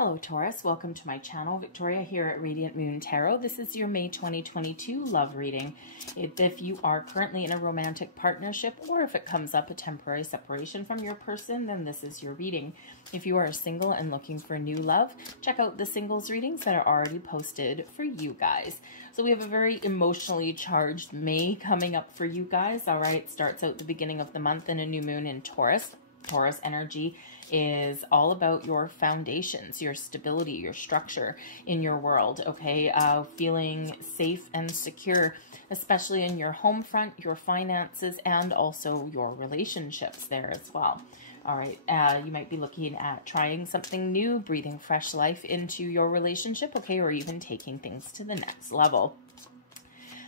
Hello Taurus, welcome to my channel. Victoria here at Radiant Moon Tarot. This is your May 2022 love reading. If you are currently in a romantic partnership or if it comes up a temporary separation from your person, then this is your reading. If you are single and looking for new love, check out the singles readings that are already posted for you guys. So we have a very emotionally charged May coming up for you guys. All right, starts out the beginning of the month in a new moon in Taurus. Taurus energy is all about your foundations, your stability, your structure in your world, okay? Feeling safe and secure, especially in your home front, your finances, and also your relationships there as well. All right, you might be looking at trying something new, breathing fresh life into your relationship, okay, or even taking things to the next level.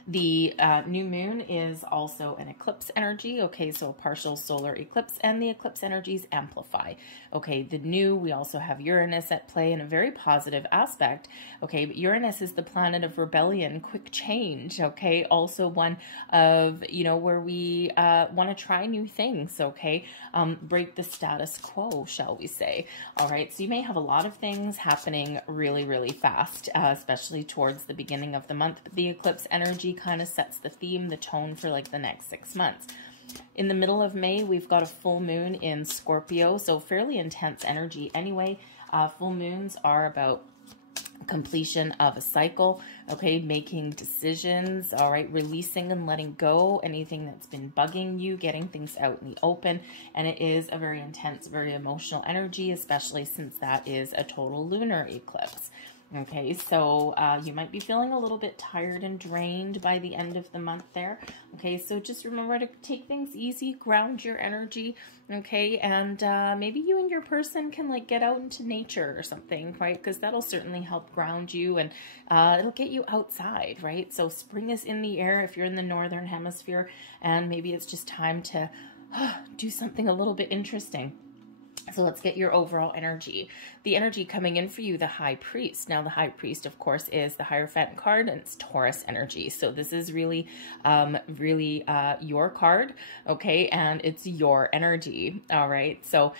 The new moon is also an eclipse energy, okay, so partial solar eclipse, and the eclipse energies amplify. Okay, the new, we also have Uranus at play in a very positive aspect, okay, but Uranus is the planet of rebellion, quick change, okay, also one of, you know, where we want to try new things, okay, break the status quo, shall we say. All right, so you may have a lot of things happening really, really fast, especially towards the beginning of the month, but the eclipse energy kind of sets the theme, the tone for like the next 6 months. In the middle of May, we've got a full moon in Scorpio, so fairly intense energy anyway. Full moons are about completion of a cycle, okay, making decisions, all right, releasing and letting go anything that's been bugging you, getting things out in the open, and it is a very intense, very emotional energy, especially since that is a total lunar eclipse. Okay, so you might be feeling a little bit tired and drained by the end of the month there. Okay, so just remember to take things easy, ground your energy, okay, and maybe you and your person can like get out into nature or something, right? Because that'll certainly help ground you and it'll get you outside, right? So spring is in the air if you're in the northern hemisphere, and maybe it's just time to do something a little bit interesting. So let's get your overall energy. The energy coming in for you, the High Priest. Now, the High Priest, of course, is the Hierophant card, and it's Taurus energy. So this is really, your card, okay? And it's your energy, all right? So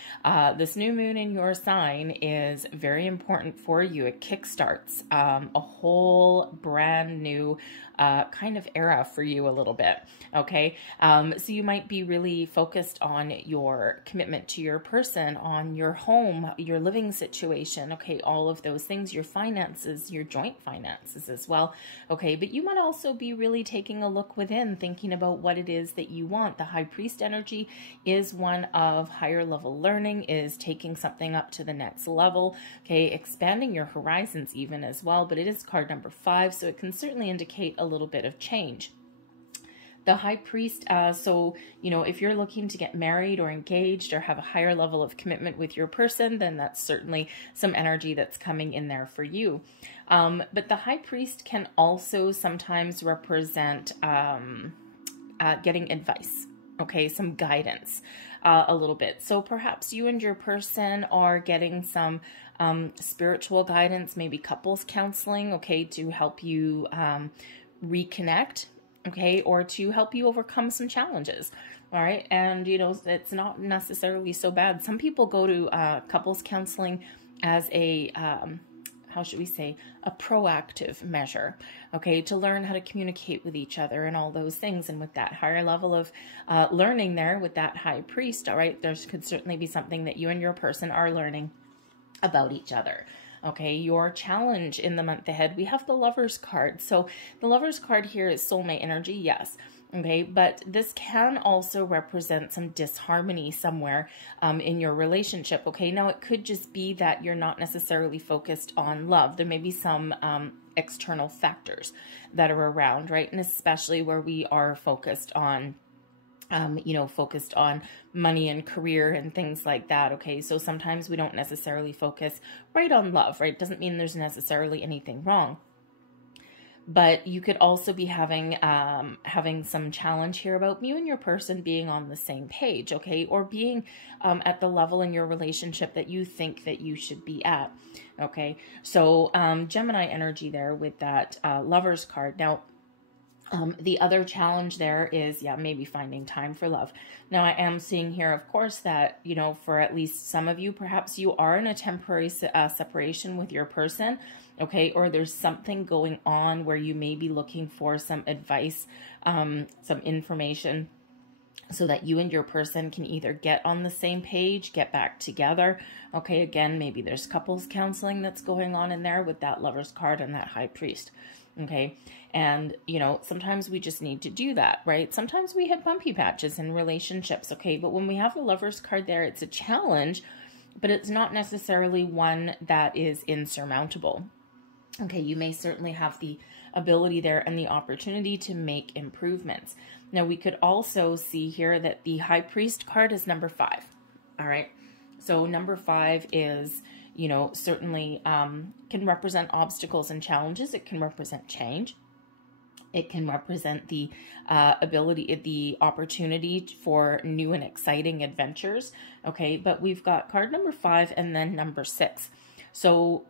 this new moon in your sign is very important for you. It kickstarts a whole brand new kind of era for you a little bit, okay? So you might be really focused on your commitment to your person, on your home, your living situation, okay, all of those things, your finances, your joint finances as well, okay, but you might also be really taking a look within, thinking about what it is that you want. The High Priest energy is one of higher level learning, is taking something up to the next level, okay, expanding your horizons even as well, but it is card number 5, so it can certainly indicate a little bit of change. The High Priest, so, you know, if you're looking to get married or engaged or have a higher level of commitment with your person, then that's certainly some energy that's coming in there for you. But the High Priest can also sometimes represent getting advice, okay, some guidance a little bit. So perhaps you and your person are getting some spiritual guidance, maybe couples counseling, okay, to help you reconnect, okay, or to help you overcome some challenges, all right? And, you know, it's not necessarily so bad. Some people go to couples counseling as a, how should we say, a proactive measure, okay, to learn how to communicate with each other and all those things. And with that higher level of learning there, with that High Priest, all right, there could certainly be something that you and your person are learning about each other. Okay, your challenge in the month ahead, we have the Lover's card. So the Lover's card here is soulmate energy, yes. Okay, but this can also represent some disharmony somewhere in your relationship. Okay, now it could just be that you're not necessarily focused on love. There may be some external factors that are around, right? And especially where we are focused on you know, focused on money and career and things like that, okay? So sometimes we don't necessarily focus right on love, right? Doesn't mean there's necessarily anything wrong. But you could also be having some challenge here about you and your person being on the same page, okay? Or being at the level in your relationship that you think that you should be at, okay? So Gemini energy there with that Lover's card. Now, The other challenge there is, yeah, maybe finding time for love. Now, I am seeing here, of course, that, you know, for at least some of you, perhaps you are in a temporary separation with your person, okay? Or there's something going on where you may be looking for some advice, some information, so that you and your person can either get on the same page, get back together. Okay, again, maybe there's couples counseling that's going on in there with that Lover's card and that High Priest. Okay, and you know, sometimes we just need to do that, right? Sometimes we have bumpy patches in relationships, okay? But when we have a Lover's card there, it's a challenge, but it's not necessarily one that is insurmountable. Okay, you may certainly have the ability there and the opportunity to make improvements. Now, we could also see here that the High Priest card is number 5. All right. So number 5 is, you know, certainly can represent obstacles and challenges. It can represent change. It can represent the ability, the opportunity for new and exciting adventures. Okay. But we've got card number 5 and then number 6. So,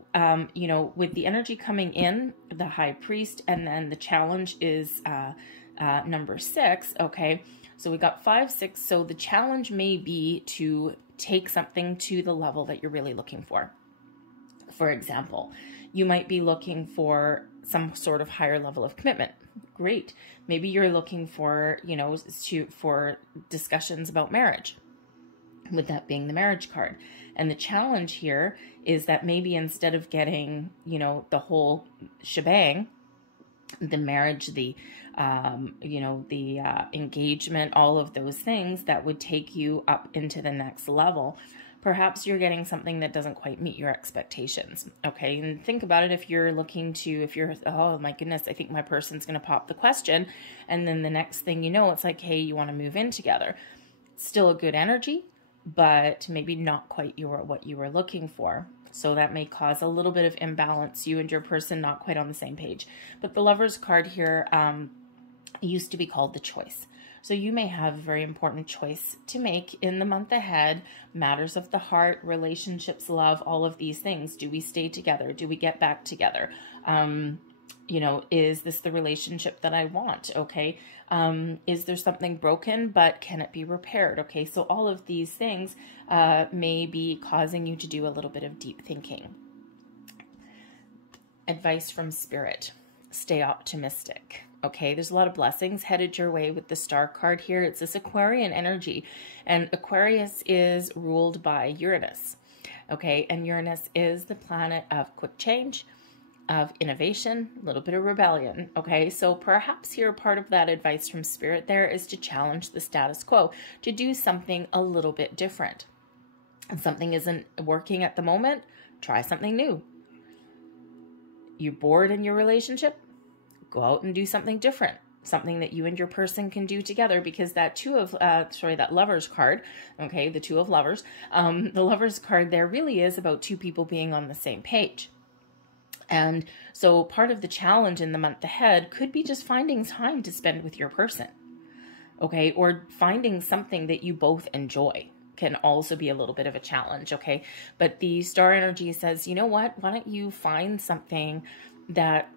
you know, with the energy coming in, the High Priest, and then the challenge is number 6, okay? So we got 5, 6, so the challenge may be to take something to the level that you're really looking for. For example, you might be looking for some sort of higher level of commitment. Great. Maybe you're looking for, you know, for discussions about marriage, with that being the marriage card. And the challenge here is that maybe instead of getting, you know, the whole shebang, the marriage, the, you know, the engagement, all of those things that would take you up into the next level, perhaps you're getting something that doesn't quite meet your expectations. Okay. And think about it. If you're looking to, if you're, oh my goodness, I think my person's going to pop the question. And then the next thing you know, it's like, hey, you want to move in together. Still a good energy, but maybe not quite what you were looking for. So that may cause a little bit of imbalance, you and your person not quite on the same page. But the Lover's card here used to be called the choice. So you may have a very important choice to make in the month ahead. Matters of the heart, relationships, love, all of these things. Do we stay together? Do we get back together? You know, is this the relationship that I want? Okay. Is there something broken, but can it be repaired? Okay. So all of these things may be causing you to do a little bit of deep thinking. Advice from Spirit. Stay optimistic. Okay, there's a lot of blessings headed your way with the Star card here. It's this Aquarian energy, and Aquarius is ruled by Uranus. Okay, and Uranus is the planet of quick change, of innovation, a little bit of rebellion. Okay, so perhaps here part of that advice from Spirit there is to challenge the status quo, to do something a little bit different. And something isn't working at the moment, try something new. You're bored in your relationship? Go out and do something different, something that you and your person can do together, because that that Lover's card, okay, the Two of Lovers, the Lover's card there really is about two people being on the same page. And so part of the challenge in the month ahead could be just finding time to spend with your person, okay, or finding something that you both enjoy can also be a little bit of a challenge, okay? But the Star energy says, you know what, why don't you find something that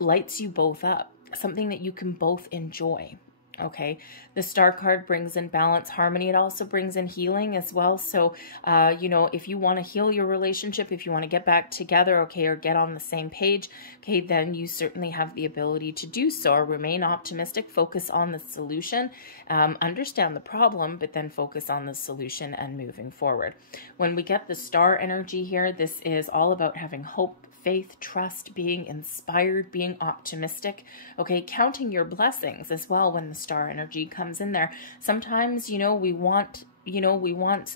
lights you both up, something that you can both enjoy. Okay. The Star card brings in balance, harmony. It also brings in healing as well. So, you know, if you want to heal your relationship, if you want to get back together, okay, or get on the same page, okay, then you certainly have the ability to do so. Or remain optimistic, focus on the solution, understand the problem, but then focus on the solution and moving forward. When we get the Star energy here, this is all about having hope, faith, trust, being inspired, being optimistic, okay, counting your blessings as well when the Star energy comes in there. Sometimes, you know, we want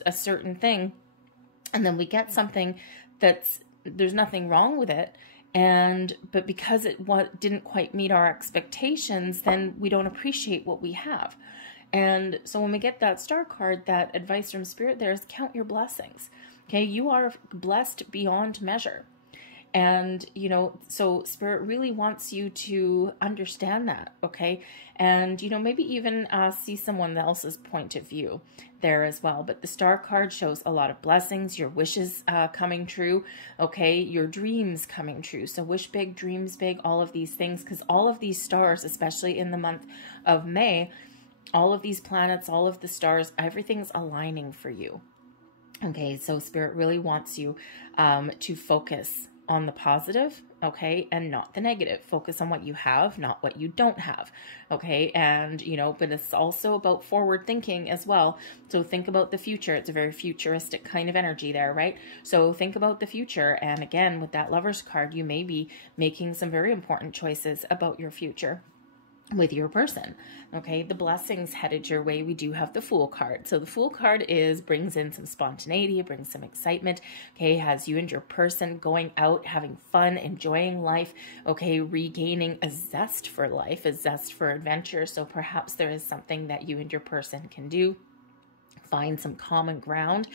a certain thing, and then we get something there's nothing wrong with it, but because it didn't quite meet our expectations, then we don't appreciate what we have. And so when we get that Star card, that advice from Spirit there is count your blessings. Okay, you are blessed beyond measure. And, you know, so Spirit really wants you to understand that, okay? and, you know, maybe even see someone else's point of view there as well. But the Star card shows a lot of blessings, your wishes coming true, okay, your dreams coming true. So wish big, dreams big, all of these things, because all of these stars, especially in the month of May, all of these planets, all of the stars, everything's aligning for you. Okay, so Spirit really wants you to focus on the positive, okay, and not the negative. Focus on what you have, not what you don't have, okay? And, you know, but it's also about forward thinking as well. So think about the future. It's a very futuristic kind of energy there, right? So think about the future. And again, with that Lover's card, you may be making some very important choices about your future with your person. Okay, the blessings headed your way. We do have the Fool card. So the Fool card brings in some spontaneity, it brings some excitement, okay, has you and your person going out, having fun, enjoying life, okay, regaining a zest for life, a zest for adventure. So perhaps there is something that you and your person can do, find some common ground,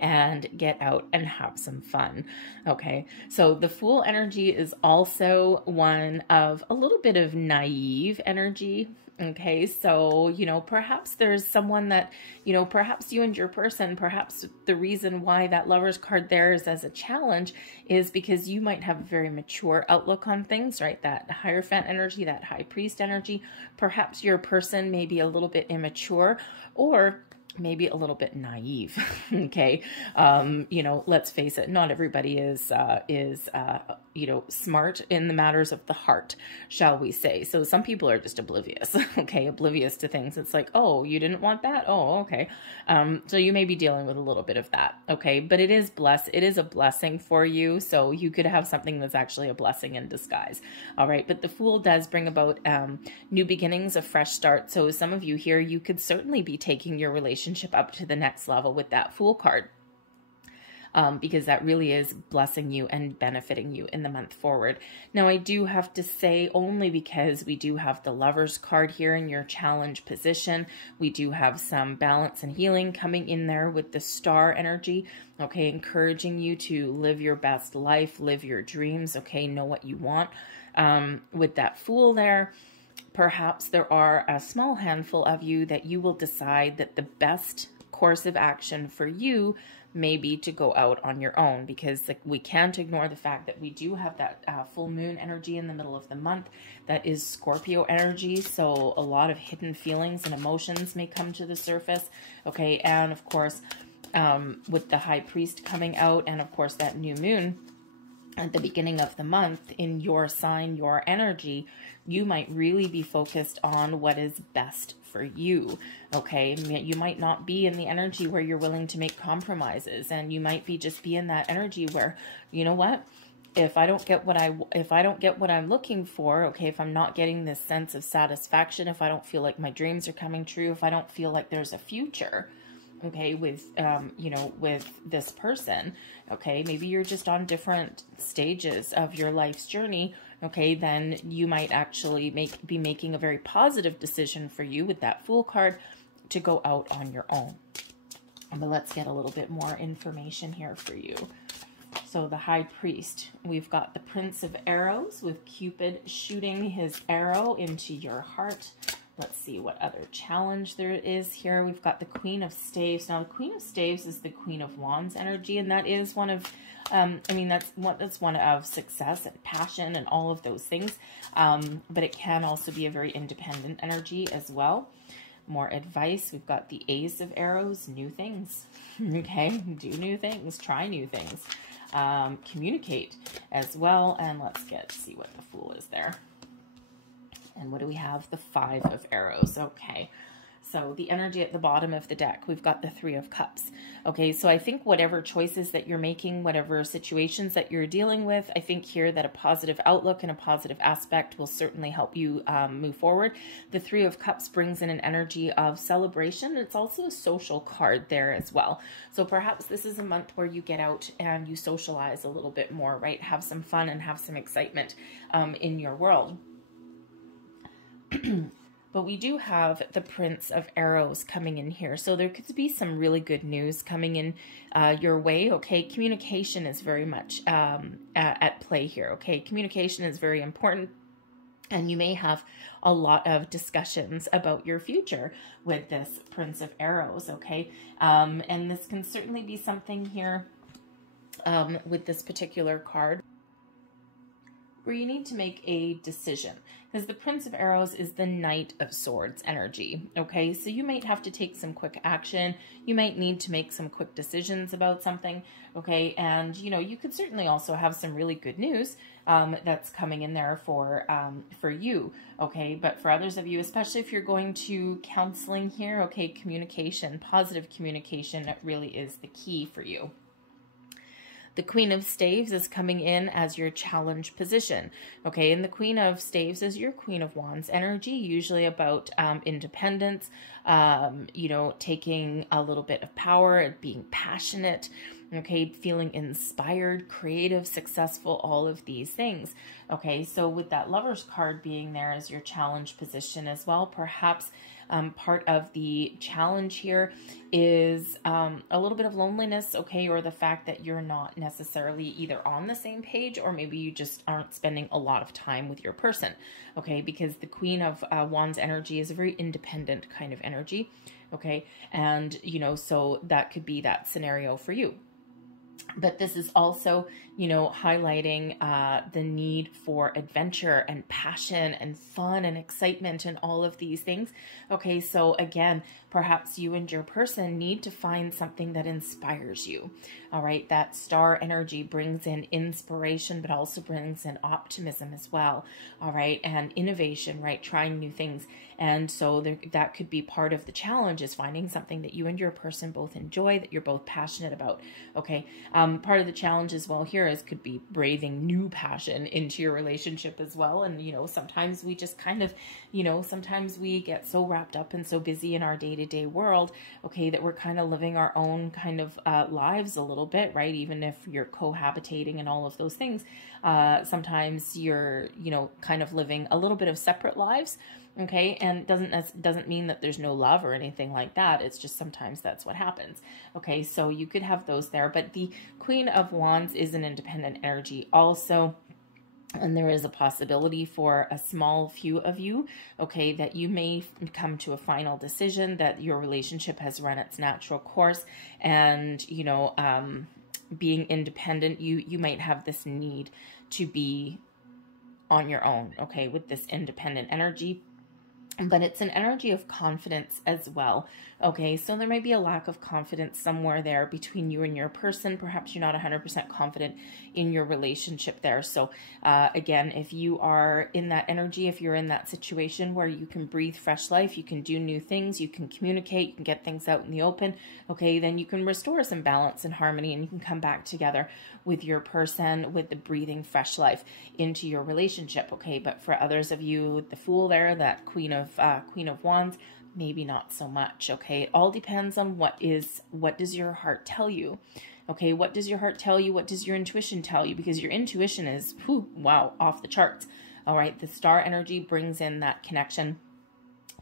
and get out and have some fun. Okay, so the Fool energy is also one of a little bit of naive energy. Okay, so, you know, perhaps there's someone that, you know, perhaps you and your person, perhaps the reason why that Lover's card there is as a challenge is because you might have a very mature outlook on things, right? That Hierophant energy, that High Priest energy. Perhaps your person may be a little bit immature, or maybe a little bit naive. Okay. You know, let's face it, not everybody is, you know, smart in the matters of the heart, shall we say. So some people are just oblivious, okay, oblivious to things. It's like, oh, you didn't want that? Oh, okay. So you may be dealing with a little bit of that, okay, but it is a blessing for you. So you could have something that's actually a blessing in disguise. All right. But the Fool does bring about new beginnings, a fresh start. So some of you here, you could certainly be taking your relationship up to the next level with that Fool card. Because that really is blessing you and benefiting you in the month forward. Now, I do have to say, only because we do have the Lover's card here in your challenge position, we do have some balance and healing coming in there with the Star energy, okay, encouraging you to live your best life, live your dreams, okay, know what you want. With that Fool there, perhaps there are a small handful of you that you will decide that the best course of action for you may be to go out on your own, because we can't ignore the fact that we do have that full moon energy in the middle of the month. That is Scorpio energy. So a lot of hidden feelings and emotions may come to the surface. Okay. And of course, with the High Priest coming out, and of course that new moon at the beginning of the month in your sign, your energy, you might really be focused on what is best for you. Okay, you might not be in the energy where you're willing to make compromises, and you might be just be in that energy where, you know what, if I don't get what I'm looking for, okay, if I'm not getting this sense of satisfaction, if I don't feel like my dreams are coming true, if I don't feel like there's a future, okay, with, you know, with this person, okay, maybe you're just on different stages of your life's journey, okay, then you might actually be making a very positive decision for you with that Fool card to go out on your own. But let's get a little bit more information here for you. So the High Priest, we've got the Prince of Arrows with Cupid shooting his arrow into your heart. Let's see what other challenge there is here. We've got the Queen of Staves. Now, the Queen of Staves is the Queen of Wands energy, and that is one of, I mean, that's one of success and passion and all of those things. But it can also be a very independent energy as well. More advice. We've got the Ace of Arrows, new things. Okay, do new things, try new things. Communicate as well. And let's see what the Fool is there. And what do we have? The Five of Arrows. Okay. So the energy at the bottom of the deck, we've got the Three of Cups. Okay. So I think whatever choices that you're making, whatever situations that you're dealing with, I think here that a positive outlook and a positive aspect will certainly help you move forward. The Three of Cups brings in an energy of celebration. It's also a social card there as well. So perhaps this is a month where you get out and you socialize a little bit more, right? Have some fun and have some excitement in your world. But we do have the Prince of Arrows coming in here. So there could be some really good news coming in your way. Okay, communication is very much at play here. Okay, communication is very important. And you may have a lot of discussions about your future with this Prince of Arrows, okay? And this can certainly be something here with this particular card where you need to make a decision, because the Prince of Arrows is the Knight of Swords energy, okay? So you might have to take some quick action. You might need to make some quick decisions about something, okay? And, you know, you could certainly also have some really good news that's coming in there for you, okay? But for others of you, especially if you're going to counseling here, okay, communication, positive communication really is the key for you. The Queen of Staves is coming in as your challenge position, okay? And the Queen of Staves is your Queen of Wands energy, usually about independence, you know, taking a little bit of power, being passionate, okay, feeling inspired, creative, successful, all of these things, okay? So with that Lover's card being there as your challenge position as well, perhaps part of the challenge here is a little bit of loneliness, okay, or the fact that you're not necessarily either on the same page, or maybe you just aren't spending a lot of time with your person, okay, because the Queen of Wands energy is a very independent kind of energy, okay, and, you know, so that could be that scenario for you. But this is also, you know, highlighting the need for adventure and passion and fun and excitement and all of these things. Okay, so again, perhaps you and your person need to find something that inspires you. All right, that star energy brings in inspiration, but also brings in optimism as well. All right, and innovation, right? Trying new things. And so that could be part of the challenge, is finding something that you and your person both enjoy, that you're both passionate about. Okay, part of the challenge as well here could be breathing new passion into your relationship as well. And, you know, sometimes we just kind of, you know, sometimes we get so wrapped up and so busy in our day-to-day world, okay, that we're kind of living our own kind of lives a little bit, right? Even if you're cohabitating and all of those things, sometimes you're, you know, kind of living a little bit of separate lives. Okay, and doesn't mean that there's no love or anything like that. It's just sometimes that's what happens. Okay, so you could have those there, but the Queen of Wands is an independent energy also. And there is a possibility for a small few of you, okay, that you may come to a final decision, that your relationship has run its natural course, and, you know, being independent, you might have this need to be on your own, okay, with this independent energy. But it's an energy of confidence as well, okay? So there may be a lack of confidence somewhere there between you and your person. Perhaps you're not 100% confident in your relationship there. So again, if you are in that energy, if you're in that situation where you can breathe fresh life, you can do new things, you can communicate, you can get things out in the open, okay, then you can restore some balance and harmony, and you can come back together with your person with the breathing fresh life into your relationship, okay? But for others of you, the Fool there, that Queen of Wands, maybe not so much, okay? It all depends on what does your heart tell you, okay? What does your heart tell you? What does your intuition tell you? Because your intuition is, wow, off the charts, all right? The star energy brings in that connection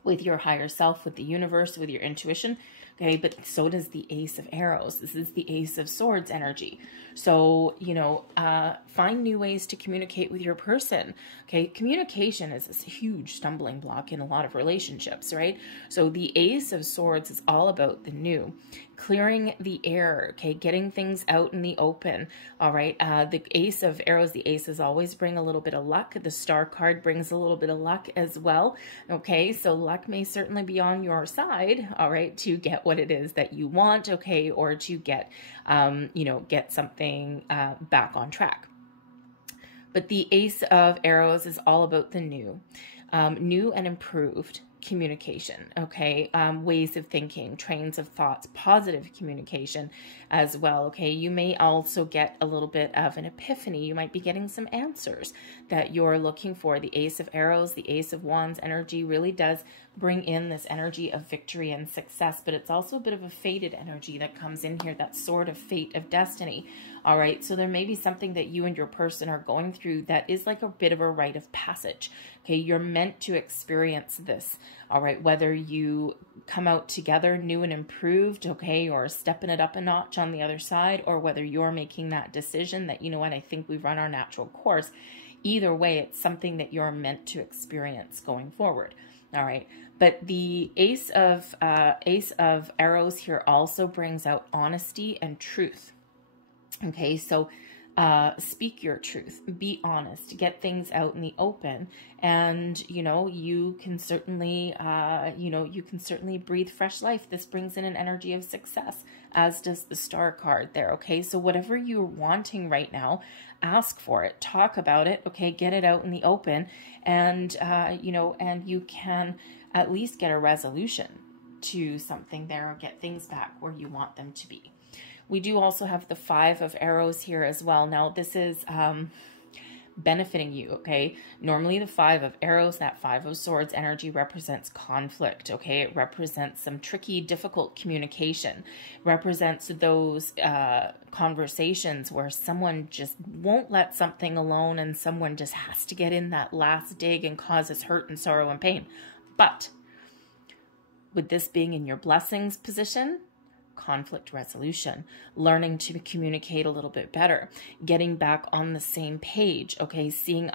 with your higher self, with the universe, with your intuition, okay? But so does the Ace of Arrows. This is the Ace of Swords energy. So, you know, find new ways to communicate with your person, okay? Communication is this huge stumbling block in a lot of relationships, right? So the Ace of Swords is all about the new, clearing the air, okay? Getting things out in the open, all right? The Ace of Arrows, the aces always bring a little bit of luck. The star card brings a little bit of luck as well, okay? So luck may certainly be on your side, all right, to get what it is that you want, okay, or to get, you know, get something back on track. But the Ace of Arrows is all about the new, new and improved communication, okay? Ways of thinking, trains of thoughts, positive communication as well, okay? You may also get a little bit of an epiphany. You might be getting some answers that you're looking for. The Ace of Arrows, the Ace of Wands energy really does bring in this energy of victory and success, but it's also a bit of a fated energy that comes in here, that sort of fate of destiny, all right? So there may be something that you and your person are going through that is like a bit of a rite of passage, okay? You're meant to experience this, all right? Whether you come out together new and improved, okay, or stepping it up a notch on the other side, or whether you're making that decision that, you know what, I think we've run our natural course. either way, it's something that you're meant to experience going forward. All right. But the Ace of Arrows here also brings out honesty and truth. Okay, so speak your truth, be honest, get things out in the open, and you can certainly breathe fresh life. This brings in an energy of success, as does the Star card there. Okay, so whatever you're wanting right now, ask for it, talk about it. Okay, get it out in the open, and and you can at least get a resolution to something there, or get things back where you want them to be. We do also have the Five of Arrows here as well. Now, this is benefiting you, okay? Normally, the Five of Arrows, that Five of Swords energy represents conflict, okay? It represents some tricky, difficult communication, represents those conversations where someone just won't let something alone and someone just has to get in that last dig and causes hurt and sorrow and pain. But with this being in your blessings position, conflict resolution, learning to communicate a little bit better, getting back on the same page, okay, seeing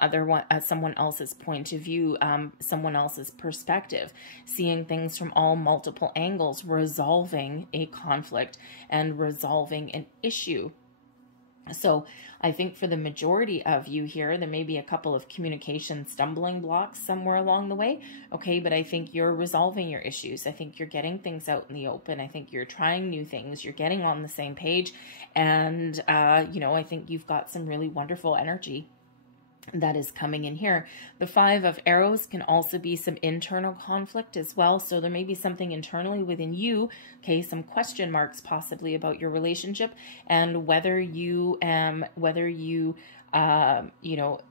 someone else's point of view, someone else's perspective, seeing things from all multiple angles, resolving a conflict and resolving an issue. So I think for the majority of you here, there may be a couple of communication stumbling blocks somewhere along the way. Okay, but I think you're resolving your issues. I think you're getting things out in the open. I think you're trying new things. You're getting on the same page. And, I think you've got some really wonderful energy that is coming in here. The Five of Arrows can also be some internal conflict as well. So there may be something internally within you, okay, some question marks possibly about your relationship and whether you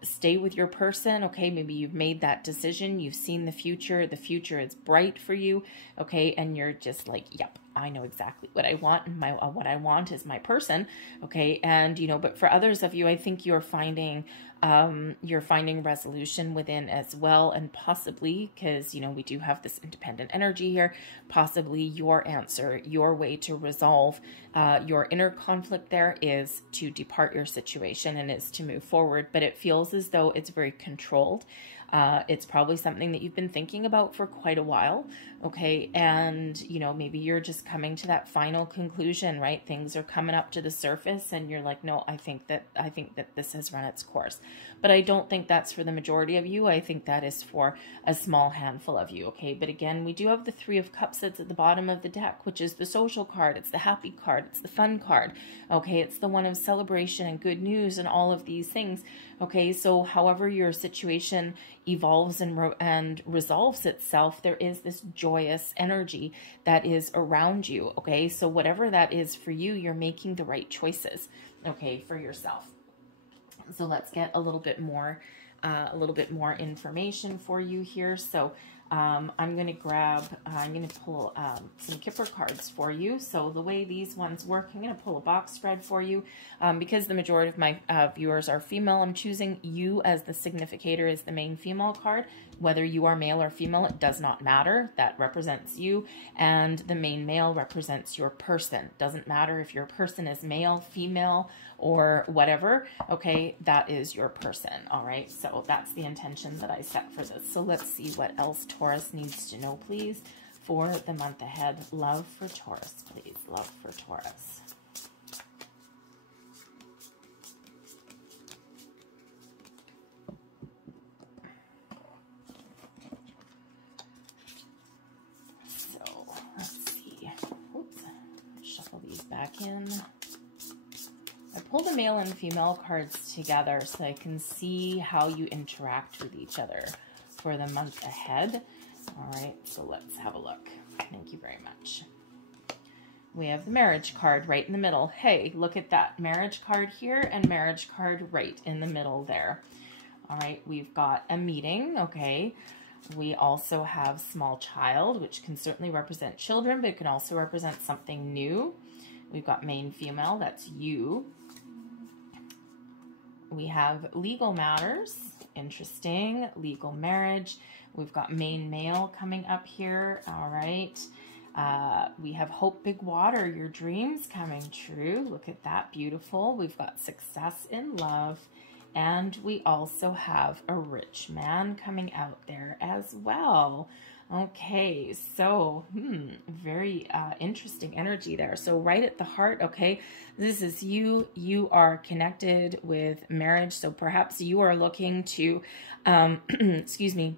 stay with your person. Okay, maybe you've made that decision. You've seen the future. The future is bright for you. Okay, and you're just like, yep, I know exactly what I want, and what I want is my person. Okay, and but for others of you, I think you're finding resolution within as well, and possibly, because we do have this independent energy here, possibly your answer, your way to resolve your inner conflict there is to depart your situation and is to move forward. But it feels as though it's very controlled. It's probably something that you've been thinking about for quite a while, okay? And, maybe you're just coming to that final conclusion, right? Things are coming up to the surface and you're like, no, I think that this has run its course. But I don't think that's for the majority of you. I think that is for a small handful of you, okay? But again, we do have the Three of Cups that's at the bottom of the deck, which is the social card. It's the happy card. It's the fun card, okay? It's the one of celebration and good news and all of these things, okay? So however your situation evolves and resolves itself, there is this joyous energy that is around you, okay? So whatever that is for you, you're making the right choices, okay, for yourself. So let's get a little bit more information for you here. So I'm going to pull some Kipper cards for you. So the way these ones work, I'm going to pull a box spread for you. Because the majority of my viewers are female, I'm choosing you as the significator, as the main female card. Whether you are male or female, it does not matter. That represents you. And the main male represents your person. Doesn't matter if your person is male, female, or whatever, okay, that is your person, all right? So that's the intention that I set for this. So let's see what else Taurus needs to know, please, for the month ahead. Love for Taurus, please. Love for Taurus. So let's see. Oops. Shuffle these back in. I pulled the male and female cards together so I can see how you interact with each other for the month ahead. All right, so let's have a look. Thank you very much. We have the marriage card right in the middle. Hey, look at that. Marriage card here and marriage card right in the middle there. All right, we've got a meeting, okay. We also have small child, which can certainly represent children, but it can also represent something new. We've got main female, that's you. We have legal matters, interesting, legal marriage. We've got main male coming up here, all right. We have hope, big water, your dreams coming true. Look at that, beautiful. We've got success in love And we also have a rich man coming out there as well. Okay, so very interesting energy there. So right at the heart, okay, this is you. You are connected with marriage. So perhaps you are looking to, excuse me,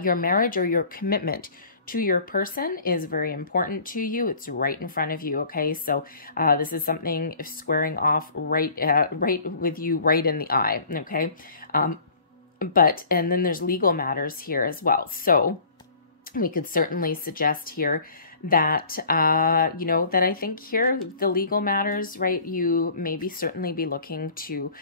your marriage or your commitment to your person is very important to you. It's right in front of you. Okay, so this is something squaring off right with you, right in the eye. Okay, and then there's legal matters here as well. So we could certainly suggest here that, you know, that I think here the legal matters, right? You maybe certainly be looking to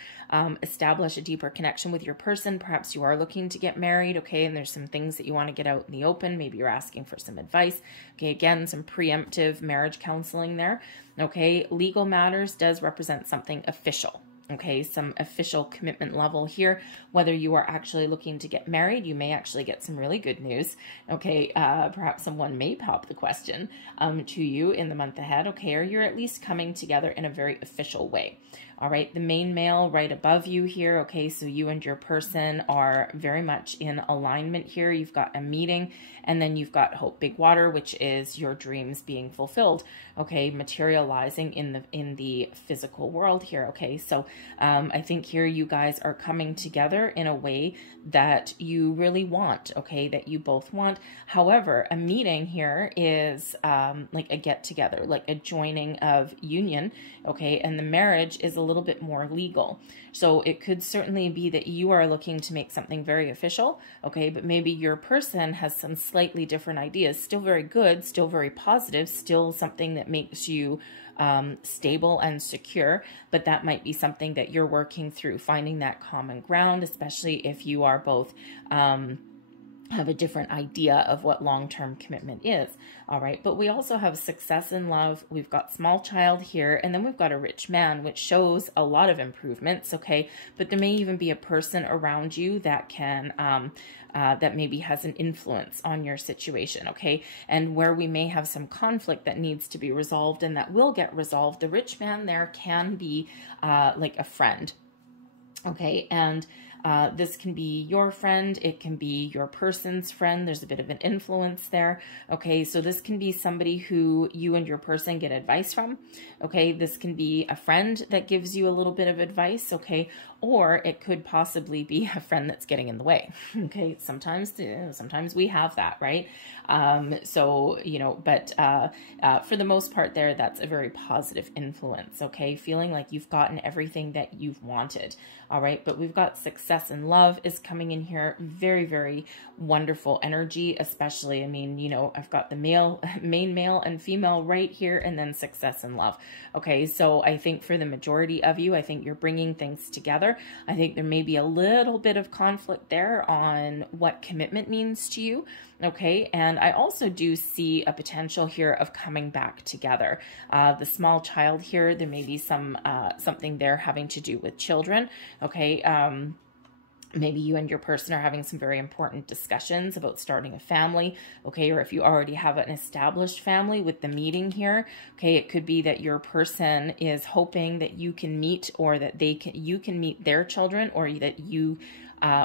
establish a deeper connection with your person. Perhaps you are looking to get married, okay? And there's some things that you want to get out in the open. Maybe you're asking for some advice. Okay, again, some preemptive marriage counseling there. Okay, legal matters does represent something official. Okay, some official commitment level here. Whether you are actually looking to get married, you may actually get some really good news. Okay, perhaps someone may pop the question to you in the month ahead. Okay, or you're at least coming together in a very official way. All right, the main male right above you here. Okay, so you and your person are very much in alignment here. You've got a meeting, and then you've got Hope Big Water, which is your dreams being fulfilled. Okay, materializing in the physical world here. Okay, so I think here you guys are coming together in a way that you really want. Okay, that you both want. However, a meeting here is like a get together, like a joining of union. Okay, and the marriage is a little bit more legal. So it could certainly be that you are looking to make something very official, okay, but maybe your person has some slightly different ideas, still very good, still very positive, still something that makes you stable and secure, but that might be something that you're working through, finding that common ground, especially if you are both have a different idea of what long-term commitment is. All right, but we also have success in love. We've got small child here, and then we've got a rich man, which shows a lot of improvements. Okay, but there may even be a person around you that can that maybe has an influence on your situation. Okay, and where we may have some conflict that needs to be resolved, and that will get resolved. The rich man there can be like a friend. Okay, and this can be your friend, it can be your person's friend. There's a bit of an influence there. Okay, so this can be somebody who you and your person get advice from. Okay, this can be a friend that gives you a little bit of advice. Okay, or it could possibly be a friend that's getting in the way. Okay, sometimes we have that, right? So, you know, but for the most part there, that's a very positive influence. Okay, feeling like you've gotten everything that you've wanted. All right, but we've got success and love is coming in here. Very, very wonderful energy, especially, I mean, you know, I've got the main male and female right here, and then success and love. Okay, so I think for the majority of you, I think you're bringing things together. I think there may be a little bit of conflict there on what commitment means to you. Okay, and I also do see a potential here of coming back together. The small child here, there may be some something there having to do with children. Okay, maybe you and your person are having some very important discussions about starting a family, okay, or if you already have an established family with the meeting here, okay, it could be that your person is hoping that you can meet, or that you can meet their children, or that you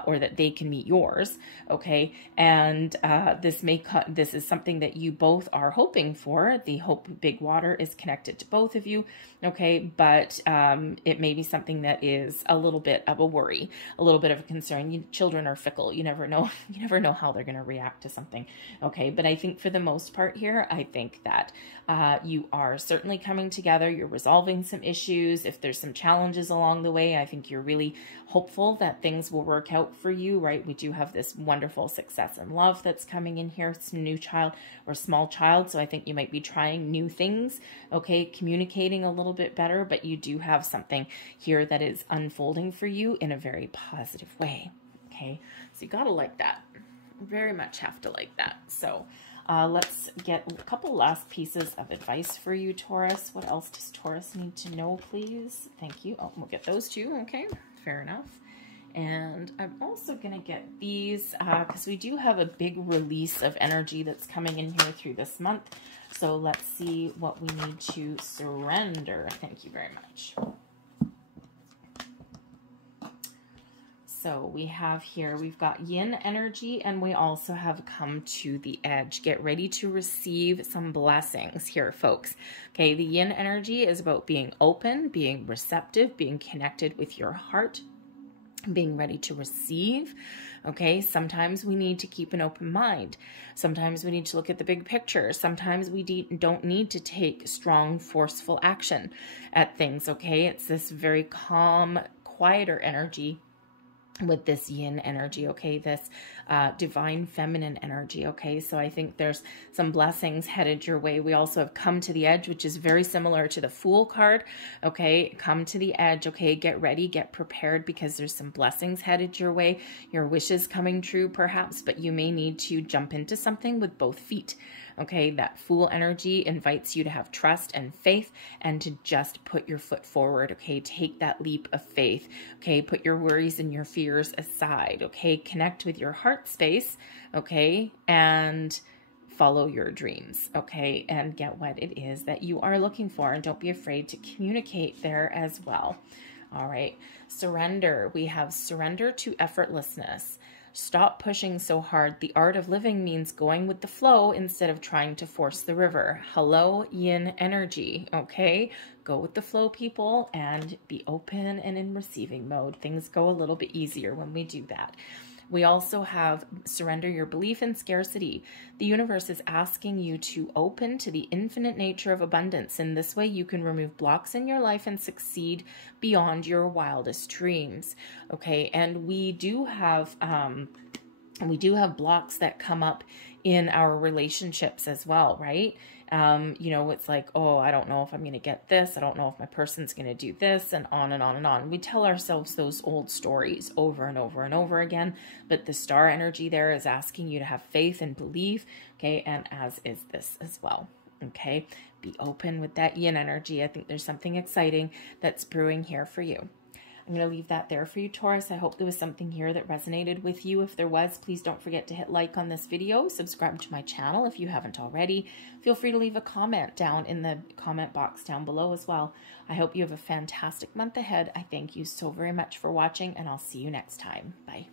or that they can meet yours, okay? And this is something that you both are hoping for. The Hope Big Water is connected to both of you, okay? But it may be something that is a little bit of a worry, a little bit of a concern. Children are fickle. You never know. You never know how they're going to react to something, okay? But I think for the most part here, I think that you are certainly coming together. You're resolving some issues. If there's some challenges along the way, I think you're really hopeful that things will work out for you, right? We do have this wonderful success and love that's coming in here. It's a new child or small child. So I think you might be trying new things, okay? Communicating a little bit better, but you do have something here that is unfolding for you in a very positive way, okay? So you gotta like that. Very much have to like that. So let's get a couple last pieces of advice for you, Taurus. What else does Taurus need to know, please? Thank you. Oh, we'll get those too. Okay, fair enough. And I'm also going to get these because we do have a big release of energy that's coming in here through this month. So let's see what we need to surrender. Thank you very much. So we have here, we've got yin energy, and we also have come to the edge. Get ready to receive some blessings here, folks. Okay, the yin energy is about being open, being receptive, being connected with your heart, being ready to receive. Okay, sometimes we need to keep an open mind. Sometimes we need to look at the big picture. Sometimes we don't need to take strong, forceful action at things. Okay, it's this very calm, quieter energy with this yin energy, okay, this divine feminine energy, okay. So I think there's some blessings headed your way. We also have come to the edge, which is very similar to the Fool card, okay. Come to the edge, okay. Get ready, get prepared, because there's some blessings headed your way. Your wishes coming true perhaps, but you may need to jump into something with both feet. Okay, that Fool energy invites you to have trust and faith and to just put your foot forward. Okay, take that leap of faith. Okay, put your worries and your fears aside. Okay, connect with your heart space. Okay, and follow your dreams. Okay, and get what it is that you are looking for. And don't be afraid to communicate there as well. All right, surrender. We have surrender to effortlessness. Stop pushing so hard. The art of living means going with the flow instead of trying to force the river. Hello, yin energy, okay? Go with the flow, people, and be open and in receiving mode. Things go a little bit easier when we do that. We also have surrender your belief in scarcity. The universe is asking you to open to the infinite nature of abundance. In this way, you can remove blocks in your life and succeed beyond your wildest dreams. Okay, and we do have blocks that come up in our relationships as well, right? You know, it's like, oh, I don't know if I'm going to get this. I don't know if my person's going to do this, and on and on and on. We tell ourselves those old stories over and over and over again, but the star energy there is asking you to have faith and belief, okay? And as is this as well, okay? Be open with that yin energy. I think there's something exciting that's brewing here for you. I'm going to leave that there for you, Taurus. I hope there was something here that resonated with you. If there was, please don't forget to hit like on this video. Subscribe to my channel if you haven't already. Feel free to leave a comment down in the comment box down below as well. I hope you have a fantastic month ahead. I thank you so very much for watching, and I'll see you next time. Bye.